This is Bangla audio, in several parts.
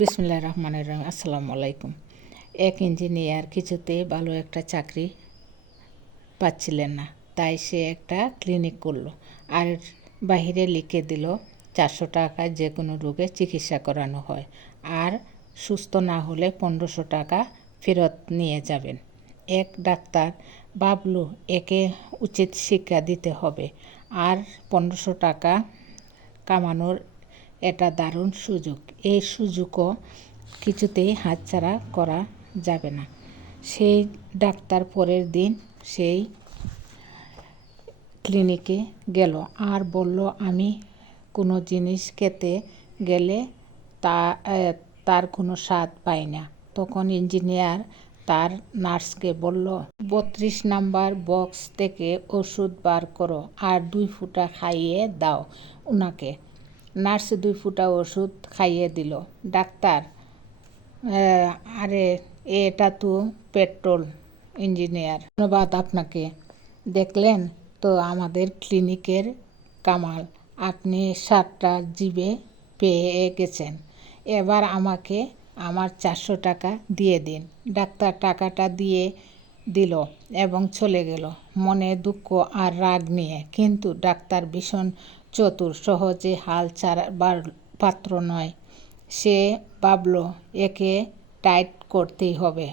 বিসমিল্লাহির রহমানির রহিম। আসসালামু আলাইকুম। এক ইঞ্জিনিয়ার কিছুতেই ভালো একটা চাকরি পাচ্ছিলেন না, তাই সে একটা ক্লিনিক করলো আর বাহিরে লিখে দিল 400 টাকায় যে কোনো রোগের চিকিৎসা করানো হয়, আর সুস্থ না হলে 1500 টাকা ফেরত নিয়ে যাবেন। এক ডাক্তার ভাবলো একে উচিত শিক্ষা দিতে হবে, আর 1500 টাকা কামানোর এটা দারুণ সুযোগ। এই সুযোগও কিছুতেই হাতছাড়া করা যাবে না। সেই ডাক্তার পরের দিন সেই ক্লিনিকে গেল আর বলল, আমি কোনো জিনিস খেতে গেলে তার কোনো স্বাদ পাই না। তখন ইঞ্জিনিয়ার তার নার্সকে বলল, 32 নাম্বার বক্স থেকে ওষুধ বার করো আর 2 ফুটা খাইয়ে দাও ওনাকে। নার্স 2 ফুটা ওষুধ খাইয়ে দিল। ডাক্তার, আরে এটা তো পেট্রোল। ইঞ্জিনিয়ার, ধন্যবাদ আপনাকে। দেখলেন তো আমাদের ক্লিনিকের কামাল, আপনি 7টা জিবে পেয়ে গেছেন। এবার আমাকে আমার 400 টাকা দিয়ে দিন। ডাক্তার টাকাটা দিয়ে দিল এবং চলে গেল মনে দুঃখ আর রাগ নিয়ে। কিন্তু ডাক্তার ভীষণ চতুর, সহজে হাল ছাড়বার পাত্র নয়। সে ভাবল একে টাইট করতেই হবে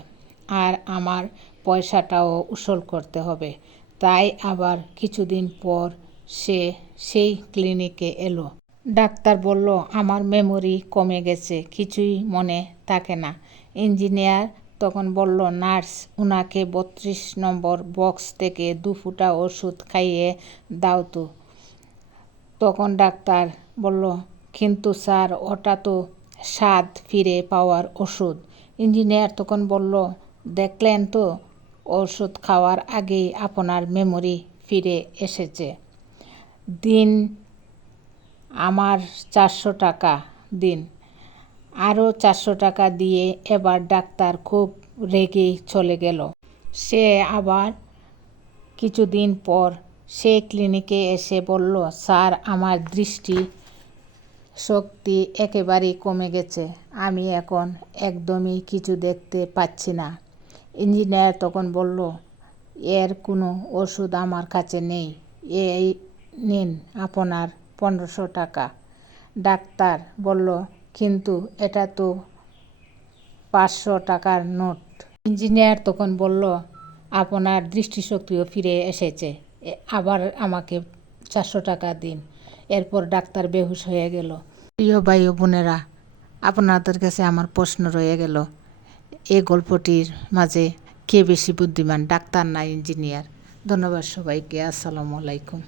আর আমার পয়সাটাও উসুল করতে হবে। তাই আবার কিছুদিন পর সে সেই ক্লিনিকে এলো। ডাক্তার বলল, আমার মেমোরি কমে গেছে, কিছুই মনে থাকে না। ইঞ্জিনিয়ার তখন বলল, নার্স, ওনাকে 32 নম্বর বক্স থেকে 2 ফুটা ওষুধ খাইয়ে দাও তো। তখন ডাক্তার বলল, কিন্তু স্যার, ওটা তো স্বাদ ফিরে পাওয়ার ওষুধ। ইঞ্জিনিয়ার তখন বলল, দেখলেন তো, ওষুধ খাওয়ার আগেই আপনার মেমোরি ফিরে এসেছে। দিন আমার 400 টাকা দিন। আরও 400 টাকা দিয়ে এবার ডাক্তার খুব রেগে চলে গেল। সে আবার কিছুদিন পর সে ক্লিনিকে এসে বলল, স্যার, আমার দৃষ্টি শক্তি একেবারেই কমে গেছে, আমি এখন একদমই কিছু দেখতে পাচ্ছি না। ইঞ্জিনিয়ার তখন বলল, এর কোনো ওষুধ আমার কাছে নেই, এই নিন আপনার 1500 টাকা। ডাক্তার বলল, কিন্তু এটা তো 500 টাকার নোট। ইঞ্জিনিয়ার তখন বলল, আপনার দৃষ্টিশক্তিও ফিরে এসেছে, আবার আমাকে 400 টাকা দিন। এরপর ডাক্তার বেহুশ হয়ে গেল। প্রিয় ভাই ও বোনেরা, আপনাদের কাছে আমার প্রশ্ন রয়ে গেল, এই গল্পটির মাঝে কে বেশি বুদ্ধিমান, ডাক্তার না ইঞ্জিনিয়ার? ধন্যবাদ সবাইকে। আসসালামু আলাইকুম।